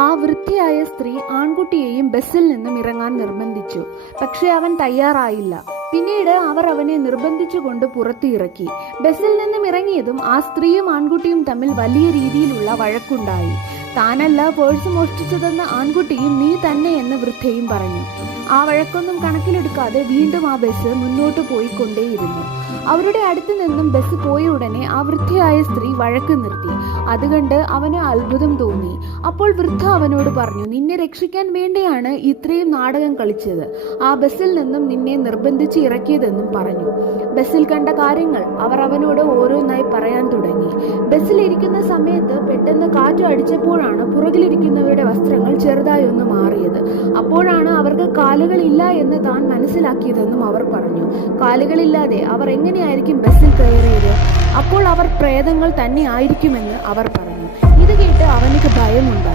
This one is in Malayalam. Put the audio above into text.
ആ വൃദ്ധയായ സ്ത്രീ ആൺകുട്ടിയെയും ബസ്സിൽ നിന്നും ഇറങ്ങാൻ നിർബന്ധിച്ചു. പക്ഷെ അവൻ തയ്യാറായില്ല. പിന്നീട് അവർ അവനെ നിർബന്ധിച്ചുകൊണ്ട് പുറത്തു ഇറക്കി. ബസ്സിൽ നിന്നും ഇറങ്ങിയതും ആ സ്ത്രീയും ആൺകുട്ടിയും തമ്മിൽ വലിയ രീതിയിലുള്ള വഴക്കുണ്ടായി. താനല്ല പേഴ്സ് മോഷ്ടിച്ചതെന്ന് ആൺകുട്ടിയും നീ തന്നെ എന്ന് വൃദ്ധയും പറഞ്ഞു. ആ വഴക്കൊന്നും കണക്കിലെടുക്കാതെ വീണ്ടും ആ ബസ് മുന്നോട്ട് പോയിക്കൊണ്ടേയിരുന്നു. അവരുടെ അടുത്ത് നിന്നും ബസ് പോയ ഉടനെ ആ വൃദ്ധയായ സ്ത്രീ വഴക്ക് നിർത്തി. അതുകണ്ട് അവന് അത്ഭുതം തോന്നി. അപ്പോൾ വൃദ്ധ അവനോട് പറഞ്ഞു, നിന്നെ രക്ഷിക്കാൻ വേണ്ടിയാണ് ഇത്രയും നാടകം കളിച്ചത്. ആ ബസ്സിൽ നിന്നും നിന്നെ നിർബന്ധിച്ച് ഇറക്കിയതെന്നും പറഞ്ഞു. ബസ്സിൽ കണ്ട കാര്യങ്ങൾ അവർ അവനോട് ഓരോന്നായി പറയാൻ തുടങ്ങി. ബസ്സിലിരിക്കുന്ന സമയത്ത് പെട്ടെന്ന് കാറ്റ് അടിച്ചപ്പോഴാണ് പുറകിലിരിക്കുന്നവരുടെ വസ്ത്രങ്ങൾ ചെറുതായി ഒന്ന് മാറിയത്. അപ്പോഴാണ് അവർക്ക് കാലുകളില്ല എന്ന് താൻ മനസ്സിലാക്കിയതെന്നും അവർ പറഞ്ഞു. കാലുകളില്ലാതെ അവർ എങ്ങനെയായിരിക്കും ബസ്സിൽ കയറിയത്? അപ്പോൾ അവർ പ്രേതങ്ങൾ തന്നെ ആയിരിക്കുമെന്ന് അവർ പറഞ്ഞു. ഇത് കേട്ട് അവനിക്ക് ഭയമുണ്ടായി.